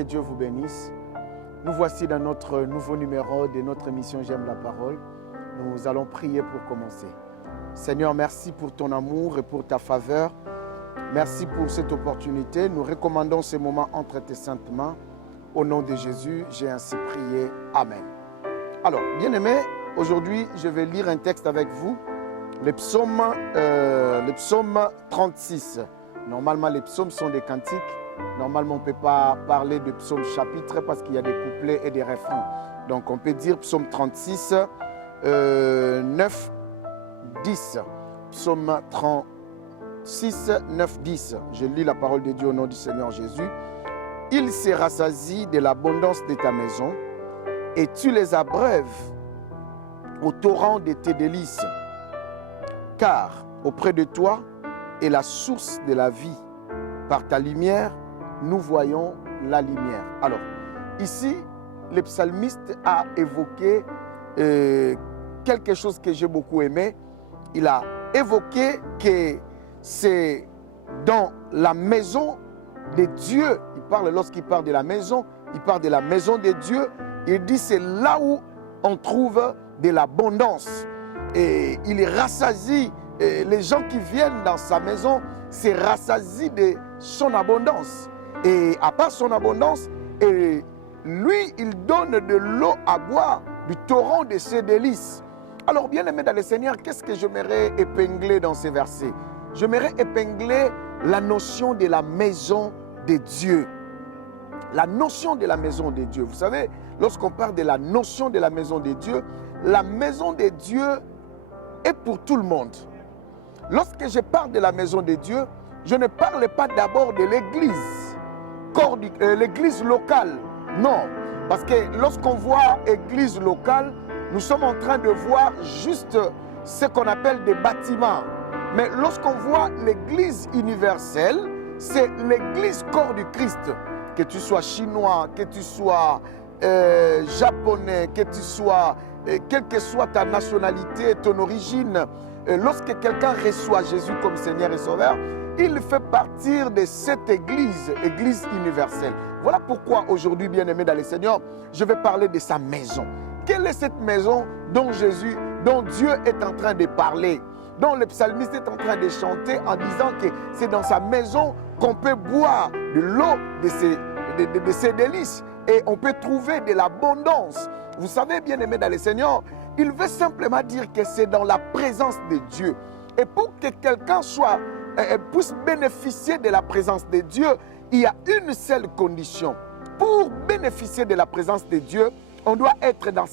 que Dieu vous bénisse. Nous voici dans notre nouveau numéro de notre émission J'aime la parole. Nous allons prier pour commencer. Seigneur, merci pour ton amour et pour ta faveur. Merci pour cette opportunité. Nous recommandons ce moment entre tes saintes mains. Au nom de Jésus, j'ai ainsi prié. Amen. Alors, bien-aimés, aujourd'hui, je vais lire un texte avec vous. Le psaume 36. Normalement, les psaumes sont des cantiques. Normalement, on ne peut pas parler de psaume chapitre parce qu'il y a des couplets et des refrains. Donc, on peut dire psaume 36, 9, 10. Psaume 36, 9, 10. Je lis la parole de Dieu au nom du Seigneur Jésus. Il se rassasie de l'abondance de ta maison et tu les abreuves au torrent de tes délices. Car auprès de toi est la source de la vie. Par ta lumière, nous voyons la lumière. Alors, ici, le psalmiste a évoqué quelque chose que j'ai beaucoup aimé. Il a évoqué que c'est dans la maison de Dieu. Lorsqu'il parle de la maison, il parle de la maison de Dieu. Il dit c'est là où on trouve de l'abondance. Et il rassasie, les gens qui viennent dans sa maison se rassasient de son abondance. Et à part son abondance, lui, il donne de l'eau à boire, du torrent de ses délices. Alors, bien aimé dans le Seigneur, qu'est-ce que j'aimerais épingler dans ces versets? J'aimerais épingler la notion de la maison de Dieu. La notion de la maison de Dieu. Vous savez, lorsqu'on parle de la notion de la maison de Dieu, la maison de Dieu est pour tout le monde. Lorsque je parle de la maison de Dieu, je ne parle pas d'abord de l'église, l'église locale. Non, parce que lorsqu'on voit église locale, nous sommes en train de voir juste ce qu'on appelle des bâtiments. Mais lorsqu'on voit l'église universelle, c'est l'église corps du Christ. Que tu sois chinois, que tu sois japonais, que tu sois, quelle que soit ta nationalité, ton origine, lorsque quelqu'un reçoit Jésus comme Seigneur et Sauveur, il fait partie de cette église, église universelle. Voilà pourquoi aujourd'hui, bien-aimé dans le Seigneur, je vais parler de sa maison. Quelle est cette maison dont Dieu est en train de parler, dont le psalmiste est en train de chanter en disant que c'est dans sa maison qu'on peut boire de l'eau de ses délices et on peut trouver de l'abondance. Vous savez, bien-aimé dans le Seigneur, il veut simplement dire que c'est dans la présence de Dieu. Et pour que quelqu'un puisse bénéficier de la présence de Dieu, il y a une seule condition. Pour bénéficier de la présence de Dieu, on doit être dans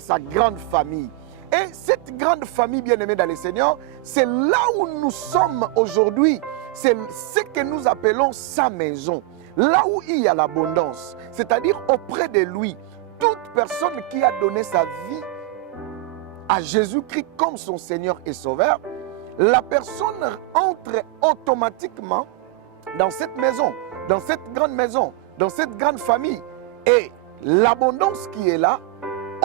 sa grande famille. Et cette grande famille, bien-aimée dans le Seigneur, c'est là où nous sommes aujourd'hui. C'est ce que nous appelons sa maison. Là où il y a l'abondance, c'est-à-dire auprès de lui. Toute personne qui a donné sa vie à Jésus-Christ comme son Seigneur et Sauveur, la personne entre automatiquement dans cette maison, dans cette grande maison, dans cette grande famille. Et l'abondance qui est là,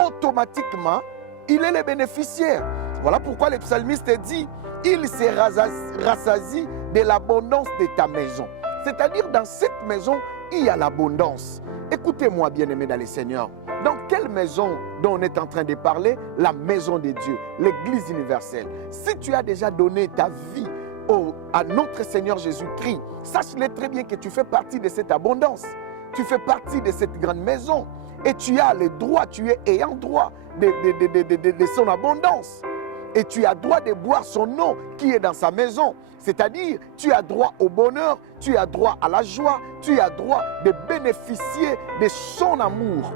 automatiquement, il est le bénéficiaire. Voilà pourquoi le psalmiste dit, il se rassasie de l'abondance de ta maison. C'est-à-dire dans cette maison, il y a l'abondance. Écoutez-moi, bien-aimés dans le Seigneur. Dans quelle maison dont on est en train de parler? La maison de Dieu, l'église universelle. Si tu as déjà donné ta vie à notre Seigneur Jésus-Christ, sache-le très bien que tu fais partie de cette abondance. Tu fais partie de cette grande maison. Et tu as le droit, tu es ayant droit de son abondance. Et tu as droit de boire son eau qui est dans sa maison. C'est-à-dire, tu as droit au bonheur, tu as droit à la joie, tu as droit de bénéficier de son amour.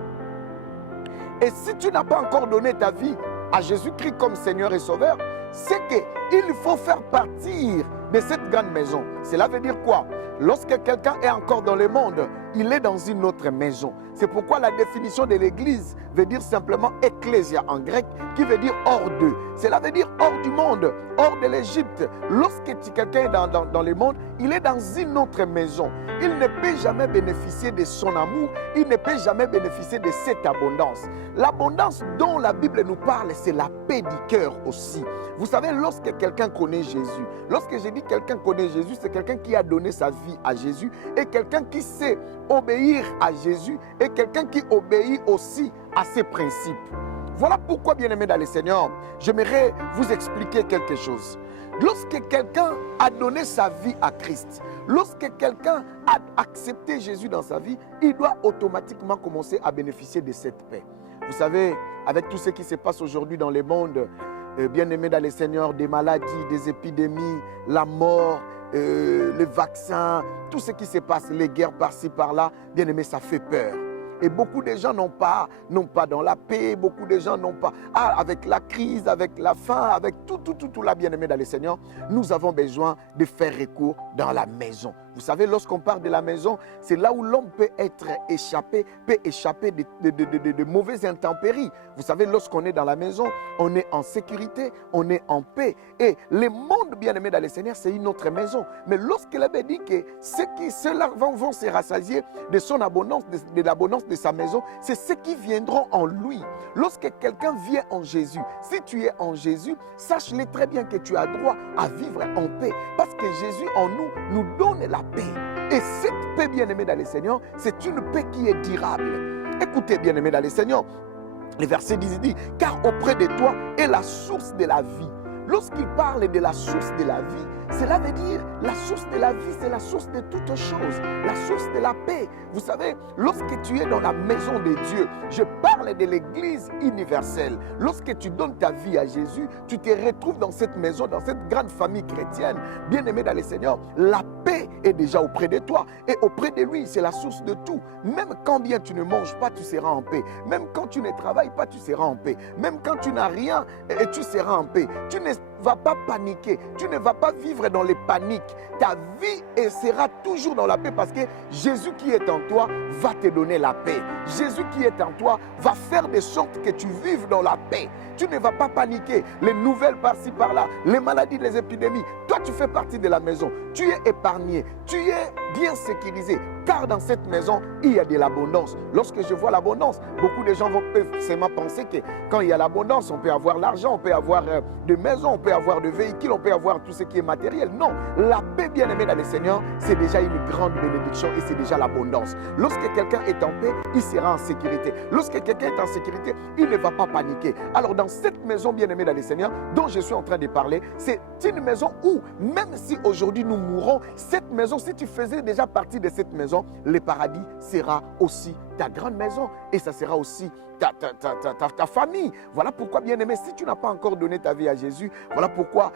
Et si tu n'as pas encore donné ta vie à Jésus-Christ comme Seigneur et Sauveur, c'est qu'il faut faire partir de cette grande maison. Cela veut dire quoi? Lorsque quelqu'un est encore dans le monde, il est dans une autre maison. C'est pourquoi la définition de l'église veut dire simplement ecclésia en grec, qui veut dire hors d'eux. Cela veut dire hors du monde, hors de l'Égypte. Lorsque quelqu'un est dans le monde, il est dans une autre maison. Il ne peut jamais bénéficier de son amour, il ne peut jamais bénéficier de cette abondance. L'abondance dont la Bible nous parle, c'est la paix du cœur aussi. Vous savez, lorsque quelqu'un connaît Jésus, lorsque je dis quelqu'un connaît Jésus, c'est quelqu'un qui a donné sa vie à Jésus et quelqu'un qui sait obéir à Jésus et quelqu'un qui obéit aussi à ses principes. Voilà pourquoi, bien-aimés dans le Seigneur, j'aimerais vous expliquer quelque chose. Lorsque quelqu'un a donné sa vie à Christ, lorsque quelqu'un a accepté Jésus dans sa vie, il doit automatiquement commencer à bénéficier de cette paix. Vous savez, avec tout ce qui se passe aujourd'hui dans le monde, bien-aimés dans le Seigneur, des maladies, des épidémies, la mort, les vaccins, tout ce qui se passe, les guerres par-ci, par-là, bien-aimés, ça fait peur. Et beaucoup de gens n'ont pas dans la paix, beaucoup de gens n'ont pas, avec la crise, avec la faim, avec tout là, bien-aimé dans le Seigneur, nous avons besoin de faire recours dans la maison. Vous savez, lorsqu'on parle de la maison, c'est là où l'homme peut échapper de mauvaises intempéries. Vous savez, lorsqu'on est dans la maison, on est en sécurité, on est en paix. Et le monde, bien-aimé dans le Seigneur, c'est une autre maison. Mais lorsque l'abbé dit que ceux-là vont se rassasier de son abondance, de l'abondance de sa maison, c'est ceux qui viendront en lui. Lorsque quelqu'un vient en Jésus, si tu es en Jésus, sache-le très bien que tu as droit à vivre en paix. Parce que Jésus en nous donne la paix. Et cette paix, bien-aimée dans le Seigneur, c'est une paix qui est durable. Écoutez, bien-aimés dans le Seigneur, le verset 10 dit, car auprès de toi est la source de la vie. Lorsqu'il parle de la source de la vie, cela veut dire la source de la vie, c'est la source de toutes choses, la source de la paix. Vous savez, lorsque tu es dans la maison de Dieu, je parle de l'Église universelle. Lorsque tu donnes ta vie à Jésus, tu te retrouves dans cette maison, dans cette grande famille chrétienne. Bien-aimé dans le Seigneur, la paix est déjà auprès de toi. Et auprès de lui, c'est la source de tout. Même quand bien tu ne manges pas, tu seras en paix. Même quand tu ne travailles pas, tu seras en paix. Même quand tu n'as rien, tu seras en paix. Tu ne vas pas paniquer. Tu ne vas pas vivre dans les paniques. Ta vie sera toujours dans la paix parce que Jésus qui est en toi va te donner la paix. Jésus qui est en toi va faire de sorte que tu vives dans la paix. Tu ne vas pas paniquer. Les nouvelles par-ci par-là, les maladies, les épidémies. Toi, tu fais partie de la maison. Tu es épargné. Tu es bien sécurisé. Car dans cette maison, il y a de l'abondance. Lorsque je vois l'abondance, beaucoup de gens peuvent seulement penser que quand il y a l'abondance, on peut avoir l'argent, on peut avoir des maisons, on peut avoir des véhicules, on peut avoir tout ce qui est matériel. Non, la paix, bien-aimée dans le Seigneur, c'est déjà une grande bénédiction et c'est déjà l'abondance. Lorsque quelqu'un est en paix, il sera en sécurité. Lorsque quelqu'un est en sécurité, il ne va pas paniquer. Alors dans cette maison, bien-aimée dans le Seigneur, dont je suis en train de parler, c'est une maison où, même si aujourd'hui nous mourons, cette maison, si tu faisais déjà partie de cette maison, le paradis sera aussi ta grande maison et ça sera aussi ta famille. Voilà pourquoi, bien-aimé, si tu n'as pas encore donné ta vie à Jésus, voilà pourquoi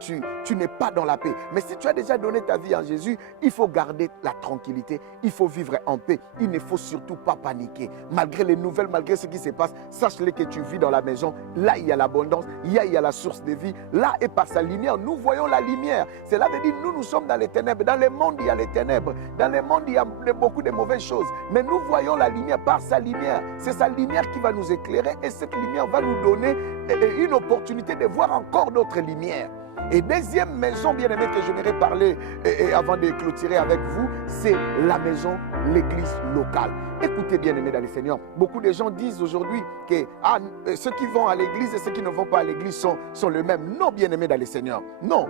tu n'es pas dans la paix. Mais si tu as déjà donné ta vie à Jésus, il faut garder la tranquillité, il faut vivre en paix, il ne faut surtout pas paniquer. Malgré les nouvelles, malgré ce qui se passe, sache-le que tu vis dans la maison. Là, il y a l'abondance, il y a la source de vie. Là, et par sa lumière, nous voyons la lumière. Cela veut dire nous sommes dans les ténèbres. Dans le monde, il y a les ténèbres. Dans le monde, il y a beaucoup de mauvaises choses. Mais nous voyons la lumière par sa lumière. C'est sa lumière qui va nous éclairer et cette lumière va nous donner une opportunité de voir encore d'autres lumières. Et deuxième maison, bien-aimée, que j'aimerais parler avant de clôturer avec vous, c'est la maison, l'église locale. Écoutez, bien-aimés dans le Seigneur, beaucoup de gens disent aujourd'hui que ceux qui vont à l'église et ceux qui ne vont pas à l'église sont les mêmes. Non, bien-aimés dans le Seigneur, non.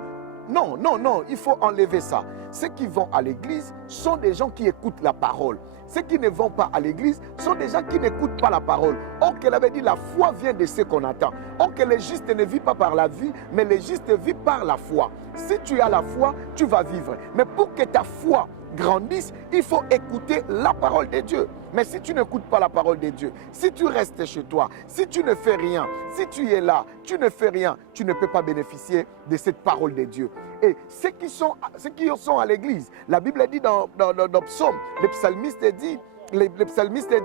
Non, il faut enlever ça. Ceux qui vont à l'église sont des gens qui écoutent la parole. Ceux qui ne vont pas à l'église sont des gens qui n'écoutent pas la parole. Or, qu'elle avait dit, la foi vient de ce qu'on attend. Or, que le juste ne vit pas par la vie, mais le juste vit par la foi. Si tu as la foi, tu vas vivre. Mais pour que ta foi grandisse, il faut écouter la parole de Dieu. Mais si tu n'écoutes pas la parole de Dieu, si tu restes chez toi, si tu ne fais rien, si tu es là, tu ne fais rien, tu ne peux pas bénéficier de cette parole de Dieu. Et ceux qui sont à l'église, la Bible dit dans Psaume, le psalmiste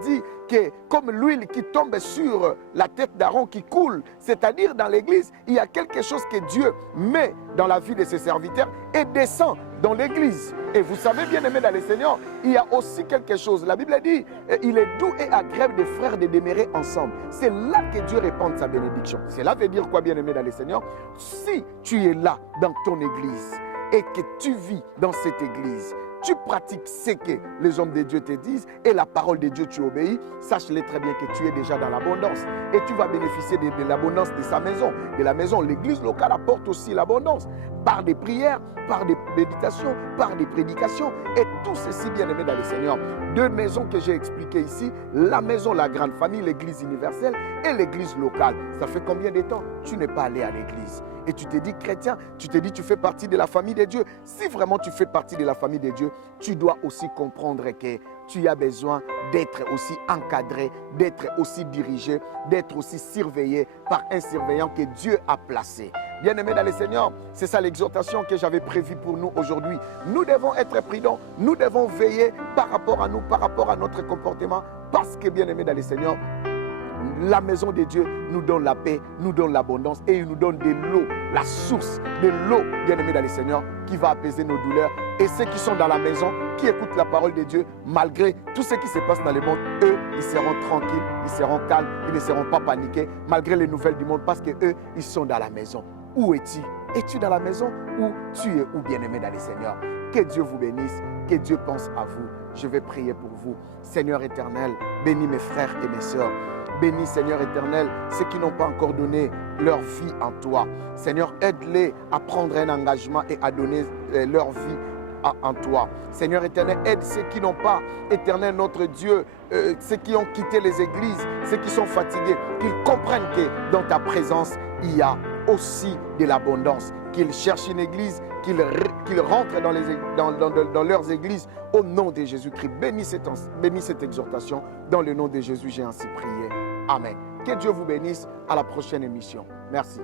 dit que comme l'huile qui tombe sur la tête d'Aaron qui coule, c'est-à-dire dans l'église, il y a quelque chose que Dieu met dans la vie de ses serviteurs et descend dans l'église. Et vous savez, bien aimé dans le Seigneur, il y a aussi quelque chose. La Bible dit, il est doux et agréable des frères de demeurer ensemble. C'est là que Dieu répand sa bénédiction. Cela veut dire quoi, bien aimé dans le Seigneur? Si tu es là dans ton église et que tu vis dans cette église, tu pratiques ce que les hommes de Dieu te disent et la parole de Dieu tu obéis, sache-le très bien que tu es déjà dans l'abondance et tu vas bénéficier de l'abondance de sa maison, de la maison. L'église locale apporte aussi l'abondance par des prières, par des méditations, par des prédications et tout ceci, bien aimé dans le Seigneur. Deux maisons que j'ai expliquées ici, la maison, la grande famille, l'église universelle et l'église locale. Ça fait combien de temps tu n'es pas allé à l'église? Et tu te dis chrétien, tu te dis tu fais partie de la famille de Dieu. Si vraiment tu fais partie de la famille de Dieu, tu dois aussi comprendre que tu as besoin d'être aussi encadré, d'être aussi dirigé, d'être aussi surveillé par un surveillant que Dieu a placé. Bien-aimés dans le Seigneur, c'est ça l'exhortation que j'avais prévue pour nous aujourd'hui. Nous devons être prudents, nous devons veiller par rapport à nous, par rapport à notre comportement, parce que, bien-aimés dans le Seigneur, la maison de Dieu nous donne la paix, nous donne l'abondance et il nous donne de l'eau, la source de l'eau, bien-aimés dans le Seigneur, qui va apaiser nos douleurs. Et ceux qui sont dans la maison, qui écoutent la parole de Dieu, malgré tout ce qui se passe dans le monde, eux, ils seront tranquilles, ils seront calmes, ils ne seront pas paniqués, malgré les nouvelles du monde, parce que eux, ils sont dans la maison. Où es-tu? Es-tu dans la maison ou tu es où, bien-aimé dans le Seigneur? Que Dieu vous bénisse, que Dieu pense à vous. Je vais prier pour vous. Seigneur éternel, bénis mes frères et mes sœurs. Bénis, Seigneur éternel, ceux qui n'ont pas encore donné leur vie en toi. Seigneur, aide-les à prendre un engagement et à donner leur vie en toi. Seigneur éternel, aide ceux qui n'ont pas, éternel notre Dieu, ceux qui ont quitté les églises, ceux qui sont fatigués, qu'ils comprennent que dans ta présence, il y a aussi de l'abondance. Qu'ils cherchent une église, qu'ils rentrent dans leurs églises au nom de Jésus-Christ. Bénis cette exhortation. Dans le nom de Jésus, j'ai ainsi prié. Amen. Que Dieu vous bénisse. À la prochaine émission. Merci.